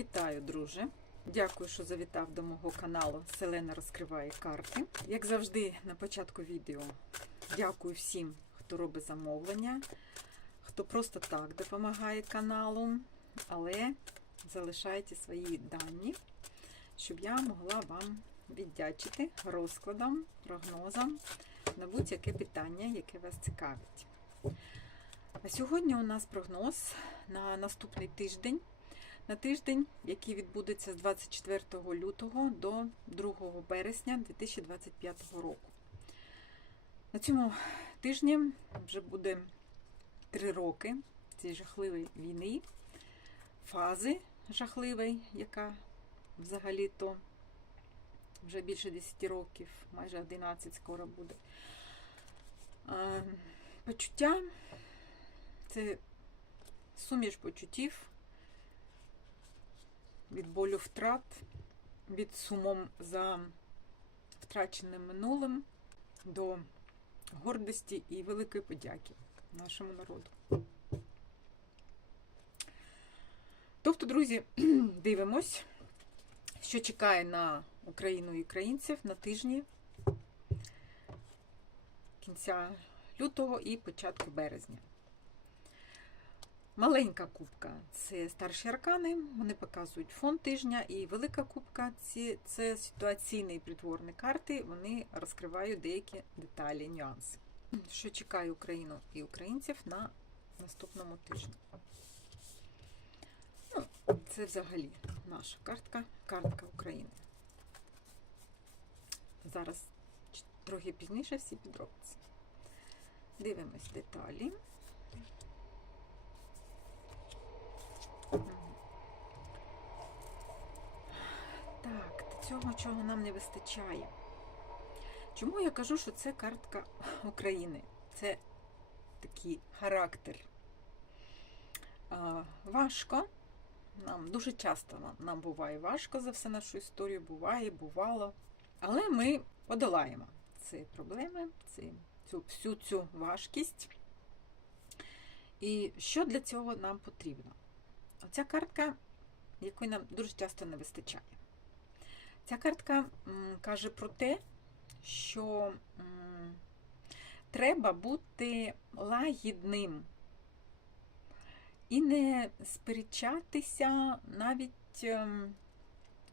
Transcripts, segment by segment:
Вітаю, друже! Дякую, що завітав до мого каналу Селена розкриває карти. Як завжди, на початку відео дякую всім, хто робить замовлення, хто просто так допомагає каналу, але залишайте свої дані, щоб я могла вам віддячити розкладом, прогнозом на будь-яке питання, яке вас цікавить. А сьогодні у нас прогноз на наступний тиждень. На тиждень, який відбудеться з 24 лютого до 2 березня 2025 року. На цьому тижні вже буде три роки цієї жахливої війни, фази жахливої, яка взагалі-то вже більше 10 років, майже 11 скоро буде. Почуття це суміш почуттів від болю втрат, від сумом за втраченим минулим до гордості і великої подяки нашому народу. Тобто, друзі, дивимось, що чекає на Україну і українців на тижні кінця лютого і початку березня. Маленька кубка це старші аркани, вони показують фон тижня, і велика кубка це, ситуаційні притворні карти, вони розкривають деякі деталі, нюанси. Що чекає Україну і українців на наступному тижні? Ну, це взагалі наша картка, картка України. Зараз трохи пізніше всі підробці. Дивимось деталі. Так, цього чого нам не вистачає. Чому я кажу, що це картка України? Це такий характер. Важко. Нам дуже часто нам, нам буває важко за всю нашу історію, буває, бувало. Але ми подолаємо ці проблеми, ці, цю, всю цю важкість. І що для цього нам потрібно? Оця картка, якої нам дуже часто не вистачає. Ця картка каже про те, що треба бути лагідним і не сперечатися навіть ем,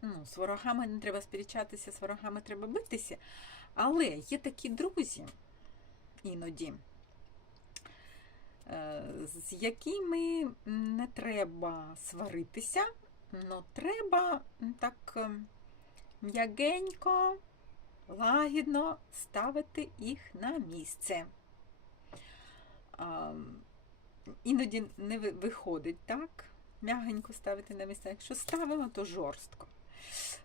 ну, з ворогами не треба сперечатися, з ворогами треба битися. Але є такі друзі іноді, е, з якими не треба сваритися, але треба так ем, м'ягенько, лагідно ставити їх на місце. Іноді не виходить так, м'ягенько ставити на місце. Якщо ставимо, то жорстко.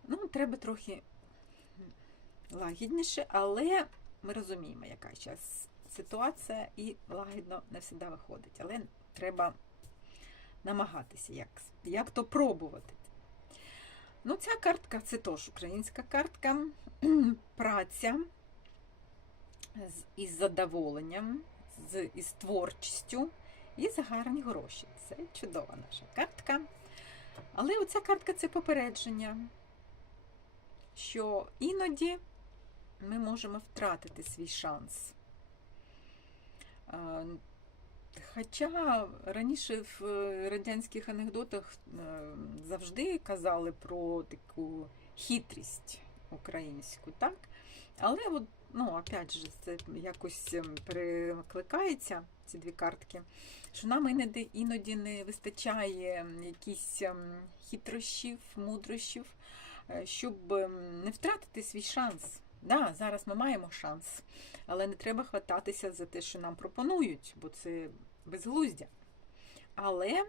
Ну, треба трохи лагідніше, але ми розуміємо, яка зараз ситуація, і лагідно не завжди виходить. Але треба намагатися, як, як то пробувати. Ну, ця картка це теж українська картка. Праця із задоволенням, з, із творчістю і за гарні гроші. Це чудова наша картка. Але оця картка це попередження, що іноді ми можемо втратити свій шанс. Хоча раніше в е, радянських анекдотах е, завжди казали про таку хитрість українську, так? Але, от, ну, опять же, це якось ем, перекликається, ці дві картки, що нам іноді, іноді не вистачає якісь ем, хитрощів, мудрощів, е, щоб ем, не втратити свій шанс. Да, зараз ми маємо шанс, але не треба хвататися за те, що нам пропонують, бо це безглуздя. Але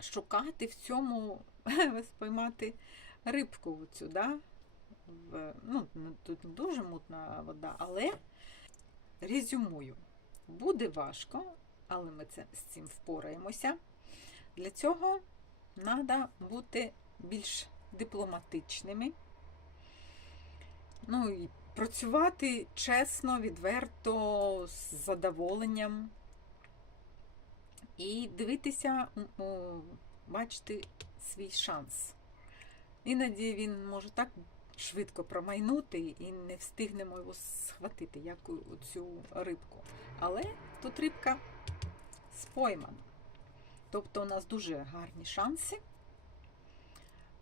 шукати в цьому, споймати рибку цю, да? в, ну, тут не дуже мутна вода, але резюмую, буде важко, але ми це, з цим впораємося. Для цього треба бути більш дипломатичними. Ну і працювати чесно, відверто, з задоволенням. І дивитися бачити свій шанс. Іноді він може так швидко промайнути і не встигнемо його схватити, як цю рибку. Але тут рибка споймана. Тобто у нас дуже гарні шанси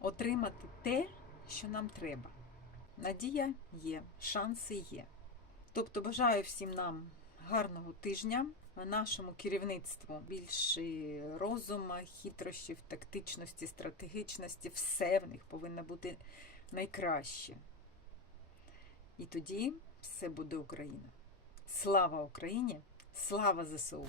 отримати те, що нам треба. Надія є, шанси є. Тобто бажаю всім нам гарного тижня, нашому керівництву більше розума, хитрощів, тактичності, стратегічності. Все в них повинно бути найкраще. І тоді все буде Україна. Слава Україні! Слава ЗСУ!